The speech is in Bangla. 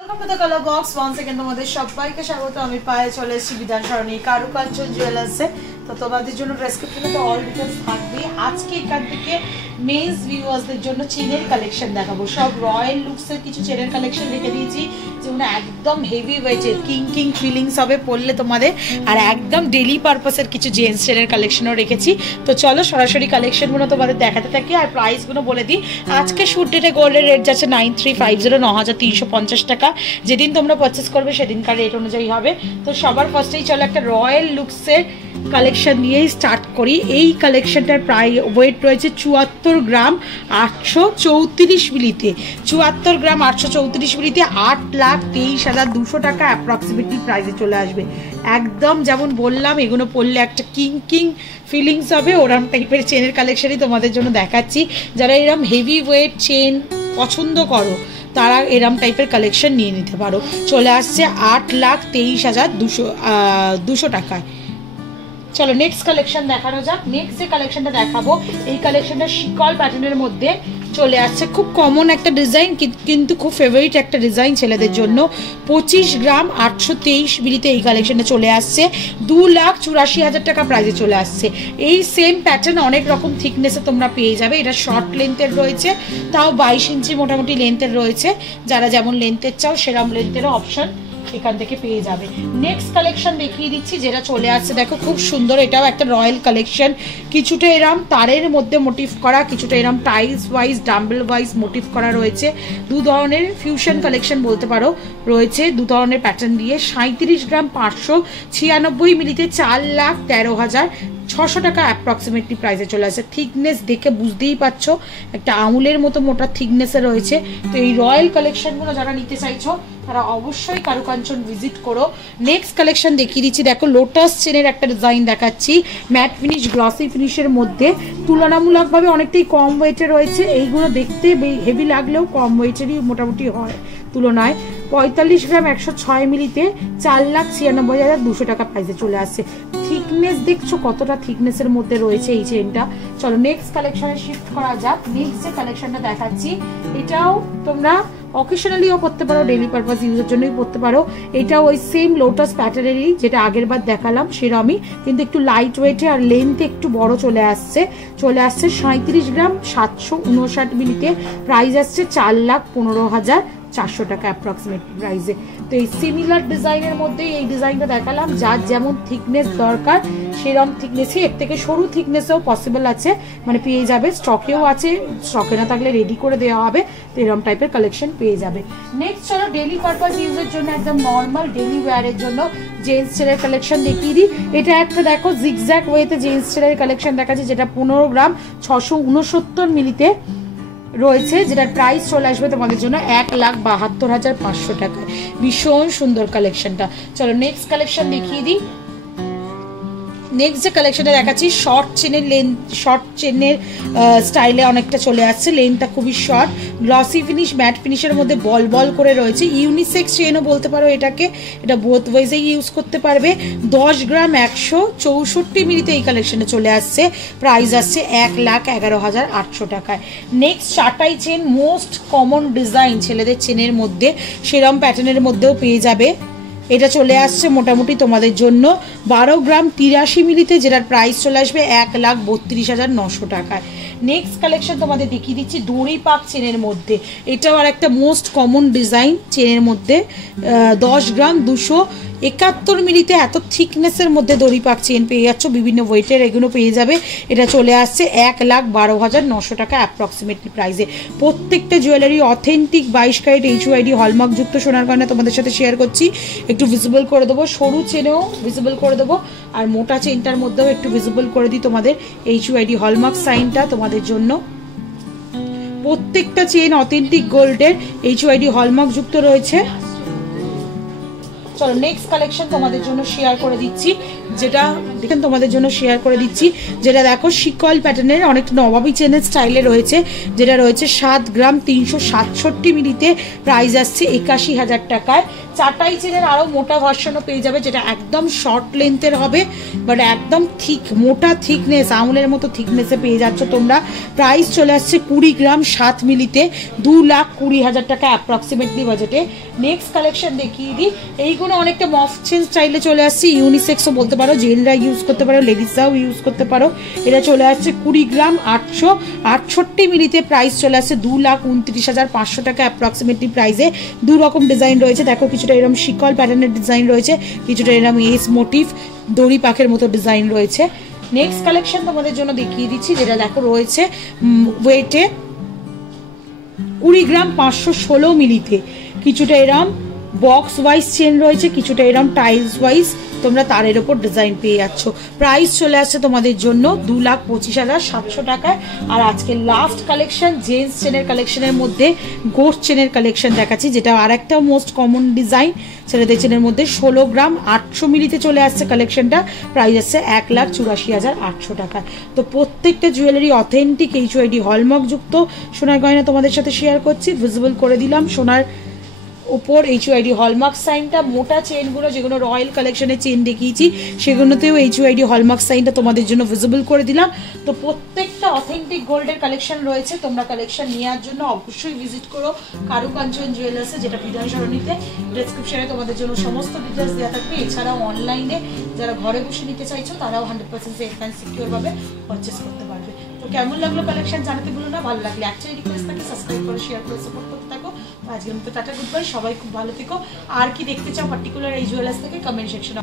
Welcome to the color box once again তোমাদের সবাইকে স্বাগত আমি পায়ে চলে এসেছি বিধান সরণি কারুকাঞ্চন জুয়েলার্সে তো তোমাদের জন্য ডেসক্রিপশনে তো অল ডিটেইলস থাকবে আজকে এখান থেকে মেন্স ভিউয়ার্সদের জন্য চেনের কালেকশন দেখাবো সব রয়্যাল লুকসের কিছু চেনের কালেকশন রেখে দিয়েছি যেগুলো একদম হেভি ওয়েটের কিং ফিলিংস হবে পরলে তোমাদের আর একদম ডেইলি পারপাসের কিছু জেন্টস চেনের কালেকশনও রেখেছি তো চলো সরাসরি কালেকশনগুলো তোমাদের দেখাতে থাকি আর প্রাইসগুলো বলে দিই আজকে শুট ডেটে গোল্ডের রেট যাচ্ছে 9350 9350 টাকা যেদিন তোমরা পারচেস করবে সেদিনকার রেট অনুযায়ী হবে তো সবার ফার্স্টেই চলো একটা রয়্যাল লুকসের কালেকশন দিয়েই স্টার্ট করি এই কালেকশনটার প্রায় ওয়েট রয়েছে 74 গ্রাম 834 মিলিতে 74 গ্রাম 834 মিলিতে 8,23,200 টাকা অ্যাপ্রক্সিমেটলি প্রাইসে চলে আসবে একদম যেমন বললাম এগুলো পড়লে একটা কিং ফিলিংস হবে ওরকম টাইপের চেনের কালেকশনই তোমাদের জন্য দেখাচ্ছি যারা এরকম হেভি ওয়েট চেন পছন্দ করো তারা এরম টাইপের কালেকশন নিয়ে নিতে পারো চলে আসছে 8,23,200 টাকায় চলো নেক্সট কালেকশন দেখানো যাক নেক্সট যে কালেকশনটা দেখাবো এই কালেকশনটা শিকল প্যাটার্নের মধ্যে চলে আসছে খুব কমন একটা ডিজাইন কিন্তু খুব ফেভারিট একটা ডিজাইন ছেলেদের জন্য 25 গ্রাম 823 মিলিতে এই কালেকশনটা চলে আসছে 2,84,000 টাকা প্রাইসে চলে আসছে এই সেম প্যাটার্ন অনেক রকম থিকনেসে তোমরা পেয়ে যাবে এটা শর্ট লেন্থের রয়েছে তাও 22 ইঞ্চি মোটামুটি লেন্থের রয়েছে যারা যেমন লেন্থের চাও সেরকম লেন্থেরও অপশন এখান থেকে পেয়ে যাবে নেক্সট কালেকশন দেখিয়ে দিচ্ছি যেটা চলে আসছে দেখো খুব সুন্দর এটাও একটা রয়্যাল কালেকশন কিছুটা এরম তারের মধ্যে মোটিভ করা কিছুটা এরম tiles wise dumbbell wise motif করা রয়েছে দু ধরনের ফিউশন কালেকশন বলতে পারো রয়েছে দু ধরনের প্যাটার্ন দিয়ে 37 গ্রাম 596 মিলিতে 4,13,600 টাকা অ্যাপ্রক্সিমেটলি প্রাইসে চলে আসে থিকনেস দেখে বুঝতেই পারছো একটা আঙুলের মতো মোটা থিকনেসে রয়েছে তো এই রয়্যাল কালেকশনগুলো যারা নিতে চাইছো তারা অবশ্যই কারুকাঞ্চন ভিজিট করো নেক্সট কালেকশন দেখিয়ে দিচ্ছি দেখো লোটাস চেনের একটা ডিজাইন দেখাচ্ছি ম্যাট ফিনিশ গ্লসি ফিনিশের মধ্যে তুলনামূলকভাবে অনেকটাই কম ওয়েটে রয়েছে এইগুলো দেখতে হেভি লাগলেও কম ওয়েটেরই মোটামুটি হয় তুলনায় 45 গ্রাম 106 মিলিতে 4,96,200 টাকা প্রাইসে চলে আসছে থিকনেস দেখছো কতটা থিকনেসের মধ্যে রয়েছে এই চেনটা চলো নেক্সট কালেকশনে শিফট করা যাক নেক্সট যে কালেকশনটা দেখাচ্ছি এটাও তোমরা অকেশনালিও করতে পারো ডেইলি পারপাস ইউজের জন্যই করতে পারো এটা ওই সেম লোটাস প্যাটার্নেরই যেটা আগের বার দেখালাম সেরমই কিন্তু একটু লাইট ওয়েটে আর লেন্থে একটু বড় চলে আসছে 37 গ্রাম 759 মিলিতে প্রাইস আসছে 4,15,400 টাকা অ্যাপ্রক্সিমেট প্রাইসে তো এই সিমিলার ডিজাইনের মধ্যেই এই ডিজাইনটা দেখালাম যার যেমন থিকনেস দরকার সেরকম থিকনেসই এর থেকে সরু থিকনেসেও পসিবল আছে মানে পেয়ে যাবে স্টকেও আছে স্টকে না থাকলে রেডি করে দেওয়া হবে তো এরকম টাইপের কালেকশন পেয়ে যাবে নেক্সট চলো ডেইলি পারপাস ইউজের জন্য একদম নর্মাল ডেইলি ওয়্যারের জন্য জেন্টস চেনের কালেকশন দেখিয়ে দিই এটা একটা দেখো জিগজ্যাগ ওয়েতে জেন্টস চেনের কালেকশন দেখাচ্ছে যেটা 15 গ্রাম 669 মিলিতে রয়েছে যেটার প্রাইস চলে আসবে তোমাদের জন্য 1,72,500 টাকায় ভীষণ সুন্দর কালেকশনটা চলো নেক্সট কালেকশন দেখিয়ে দিই নেক্সট যে কালেকশনটা দেখাচ্ছি শর্ট চেনের স্টাইলে অনেকটা চলে আসছে লেনটা খুবই শর্ট গ্লসি ফিনিশ ম্যাট ফিনিশের মধ্যে বল করে রয়েছে ইউনিসেক্স চেনও বলতে পারো এটাকে এটা বোথ ওয়েজে ইউজ করতে পারবে 10 গ্রাম 164 মিলিতে এই কালেকশনে চলে আসছে প্রাইস আসছে 1,11,800 টাকায় নেক্সট চাটাই চেন মোস্ট কমন ডিজাইন ছেলেদের চেনের মধ্যে সেরম প্যাটার্নের মধ্যেও পেয়ে যাবে এটা চলে আসছে মোটামুটি তোমাদের জন্য 12 গ্রাম 83 মিলিতে যেটার প্রাইস চলে আসবে 1,32,900 টাকায় নেক্সট কালেকশন তোমাদের দেখিয়ে দিচ্ছি দড়ি পাক চেনের মধ্যে এটাও আর একটা মোস্ট কমন ডিজাইন চেনের মধ্যে 10 গ্রাম 271 মিলিতে এত থিকনেসের মধ্যে দড়ি পাক চেন পেয়ে যাচ্ছ বিভিন্ন ওয়েটের এগুলো পেয়ে যাবে এটা চলে আসছে 1,12,900 টাকা অ্যাপ্রক্সিমেটলি প্রাইসে প্রত্যেকটা জুয়েলারি অথেন্টিক 22 ক্যারেট HUID হলমার্কযুক্ত সোনার গয়না তোমাদের সাথে শেয়ার করছি একটু ভিজিবল করে দেবো সরু চেনেও ভিজিবল করে দেবো আর মোটা চেনটার মধ্যেও একটু ভিজিবল করে দিই তোমাদের HUID হলমার্ক সাইনটা তোমাদের জন্য প্রত্যেকটা চেন অথেন্টিক গোল্ডের HUID হলমার্ক যুক্ত রয়েছে চলো নেক্সট কালেকশন তোমাদের জন্য শেয়ার করে দিচ্ছি, যেটা দেখেন তোমাদের জন্য শেয়ার করে দিচ্ছি, যেটা দেখো শিকল প্যাটার্নের অনেকটা নবাবী চেনের স্টাইলে রয়েছে, যেটা রয়েছে 7 গ্রাম 367 মিলিতে, প্রাইস আসছে 81,000 টাকায়। চাটাই চেনের আরো মোটা ভার্সনও পেয়ে যাবে, যেটা একদম শর্ট লেন্থের হবে, বাট একদম ঠিক মোটা থিকনেস, আঙুলের মতো থিকনেসে পেয়ে যাচ্ছ তোমরা। প্রাইস চলে আসছে 20 গ্রাম 7 মিলিতে, 2,20,000 টাকা অ্যাপ্রক্সিমেটলি বাজেটে। নেক্সট কালেকশন দেখিয়ে দিই, এইগুলো অনেকটা মফ চেন স্টাইলে চলে আসছে, ইউনিসেক্সও বলতে পারো, জেনরা ইউজ করতে পারো, লেডিসরাও ইউজ করতে পারো। এটা চলে আসছে 20 গ্রাম 868 মিলিতে, প্রাইস চলে আসছে 2,29,500 টাকা অ্যাপ্রক্সিমেটলি প্রাইসে। দু রকম ডিজাইন রয়েছে, দেখো কিছুটা এরকম শিকল প্যাটার্নের ডিজাইন রয়েছে, কিছুটা এরকম এস মোটিভ দড়ি পাখের মতো ডিজাইন রয়েছে। নেক্সট কালেকশন তোমাদের জন্য দেখিয়ে দিচ্ছি, যেটা দেখো রয়েছে ওয়েটে 20 গ্রাম 516 মিলিতে, কিছুটা এরম বক্স ওয়াইজ চেন রয়েছে, কিছুটা এরম টাইলস ওয়াইজ তোমরা তারের ওপর ডিজাইন পেয়ে যাচ্ছ। প্রাইস চলে আসছে তোমাদের জন্য 2,25,700 টাকায়। আর আজকে লাস্ট কালেকশন জেন্টস চেনের কালেকশনের মধ্যে গোস্ট চেনের কালেকশন দেখাচ্ছি, যেটা আর একটা মোস্ট কমন ডিজাইন, সেটা চেনের মধ্যে 16 গ্রাম 800 মিলিতে চলে আসছে কালেকশনটা, প্রাইস আসছে 1,84,800 টাকায়। তো প্রত্যেকটা জুয়েলারি অথেন্টিক HYD হলমার্ক যুক্ত সোনার গয়না তোমাদের সাথে শেয়ার করছি, ভিজিবল করে দিলাম সোনার উপর HYD হলমার্ক সাইনটা। মোটা চেনগুলো যেগুলো রয়্যাল কালেকশনের চেন দেখিয়েছি সেগুলোতেও HYD হলমার্ক সাইনটা তোমাদের জন্য ভিজিবল করে দিলাম। তো প্রত্যেকটা অথেন্টিক গোল্ডের কালেকশন রয়েছে, তোমরা কালেকশন নেওয়ার জন্য অবশ্যই ভিজিট করো কারুকাঞ্চন জুয়েলার্সে, যেটা বিধান সরণিতে। ডেসক্রিপশনে তোমাদের জন্য সমস্ত ডিটেলস দেওয়া থাকবে। এছাড়াও অনলাইনে যারা ঘরে বসে নিতে চাইছো তারাও 100% সেফ অ্যান্ড সিকিউর ভাবে পারচেস করতে পারবে। তো কেমন লাগলো কালেকশন জানাতে ভুলো না, ভালো লাগলে অ্যাকচুয়ালি রিকোয়েস্ট থাকে সাবস্ক্রাইব করে শেয়ার করে সাপোর্ট করতে থাকো। আজকের মতো টাটা, গুড বাই, সবাই খুব ভালো থেকো। আর কি দেখতে চাও পার্টিকুলার এই জুয়েলার্স থেকে কমেন্ট সেকশনে